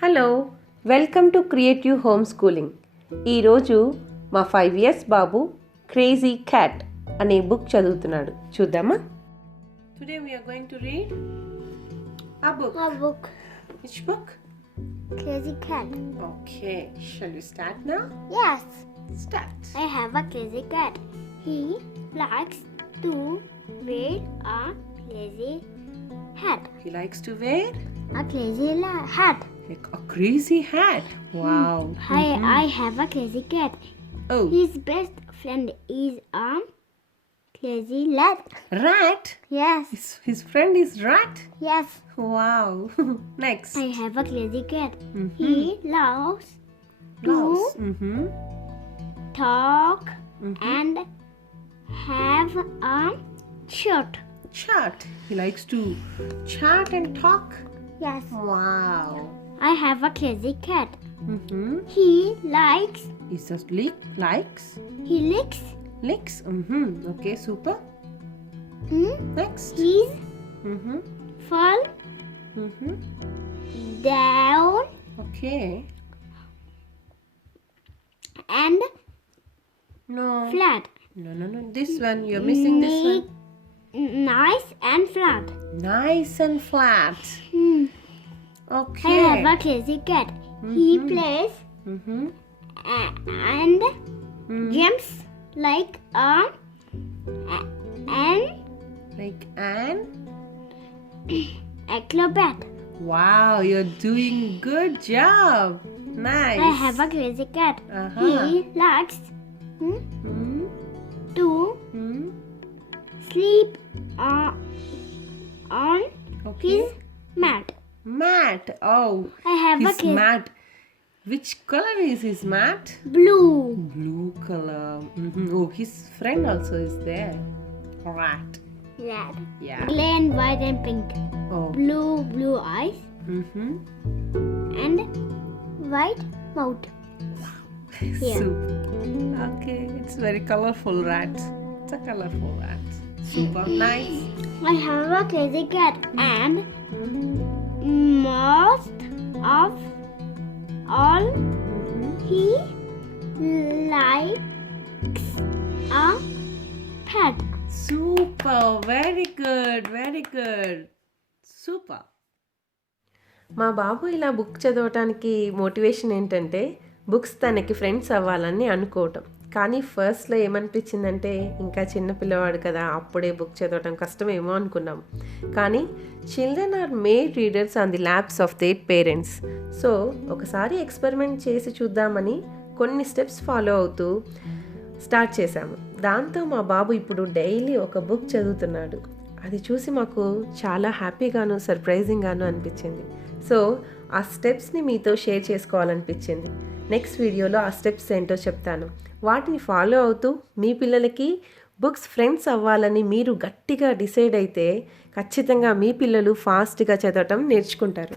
Hello, welcome to creative homeschooling. ఈరోజు మా 5 years బాబు క్రేజీ క్యాట్ అనే బుక్ చదువుతున్నాడు. చూద్దామా? Today we are going to read a book. Which book? Crazy cat. Okay, shall we start now? Yes. Start. I have a crazy cat. He likes to wear a crazy hat. He likes to wear A crazy hat. a crazy hat. Wow. I have a crazy cat. Oh, His best friend is a crazy rat. Yes. His friend is rat. Yes. Wow. Next. I have a crazy cat. Mhm. He loves to Mouse. talk Mhm. and have a chat. Chat. He likes to chat and talk. Yes. Wow. I have a crazy cat. Mm-hmm. He likes, Is just likes? he licks Licks. Mm-hmm. Okay, super. Next. his Mm-hmm. fall Mm-hmm. down Okay. and No. flat. No. This one. You're missing this one. Nice and flat. Nice and flat. I Okay. have a crazy cat. He plays Mm-hmm. and Mm. jumps like an Like an. acrobat. Wow, you're doing good job. Nice. I have a crazy cat. Uh-huh. He likes Mm. to Mm. sleep on Okay. his mat. Mat. Oh, I have a his crazy mat. Which color is his mat? blue. Blue color. Mm-hmm. Oh, his friend also is there. Rat. Red. Yeah. Plain white and pink. Oh. Blue eyes Mm-hmm. and white mouth. Yeah. Super. Okay, it's very colorful rat. It's a colorful rat. Super nice. I have a crazy cat and most of all Mm-hmm. he likes a pet. Super. Very good. Very good. Super. మా బాబు ఇలా book చదవటానికి motivation ఏంటంటే books తనకి friends అవ్వాలని అనుకోవటం. కానీ ఫస్ట్లో ఏమనిపించిందంటే ఇంకా చిన్న పిల్లవాడు కదా, అప్పుడే బుక్ చదవటం కష్టమేమో అనుకున్నాం. కానీ children are made readers on the laps of their parents. So ఒకసారి ఎక్స్పెరిమెంట్ చేసి చూద్దామని కొన్ని స్టెప్స్ ఫాలో అవుతూ స్టార్ట్ చేశాము. దాంతో మా బాబు ఇప్పుడు డైలీ ఒక బుక్ చదువుతున్నాడు. అది చూసి మాకు చాలా హ్యాపీగాను సర్ప్రైజింగ్గాను అనిపించింది. సో ఆ స్టెప్స్ని మీతో షేర్ చేసుకోవాలనిపించింది. నెక్స్ట్ వీడియోలో ఆ స్టెప్స్ ఏంటో చెప్తాను. వాటిని ఫాలో అవుతూ మీ పిల్లలకి బుక్స్ ఫ్రెండ్స్ అవ్వాలని మీరు గట్టిగా డిసైడ్ అయితే ఖచ్చితంగా మీ పిల్లలు ఫాస్ట్గా చదవటం నేర్చుకుంటారు.